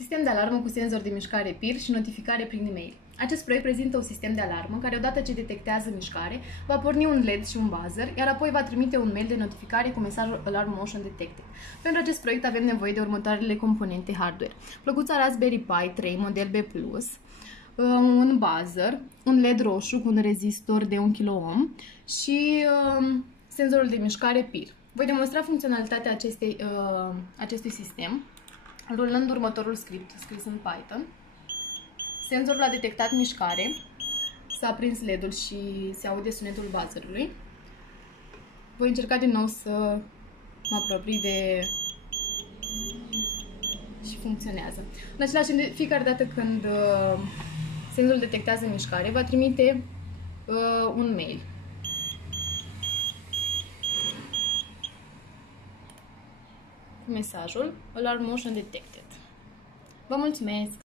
Sistem de alarmă cu senzor de mișcare PIR și notificare prin e-mail. Acest proiect prezintă un sistem de alarmă care, odată ce detectează mișcare, va porni un LED și un buzzer, iar apoi va trimite un mail de notificare cu mesajul Alarm Motion Detected. Pentru acest proiect avem nevoie de următoarele componente hardware: plăcuța Raspberry Pi 3 model B+, un buzzer, un LED roșu cu un rezistor de 1 kΩ și senzorul de mișcare PIR. Voi demonstra funcționalitatea acestui sistem rulând următorul script scris în Python. Senzorul a detectat mișcare, s-a aprins LED-ul și se aude sunetul buzzerului. Voi încerca din nou să mă apropii de... și funcționează. În același timp, de fiecare dată când senzorul detectează mișcare, va trimite un mail. Cu mesajul Alarm Motion Detected. Vă mulțumesc!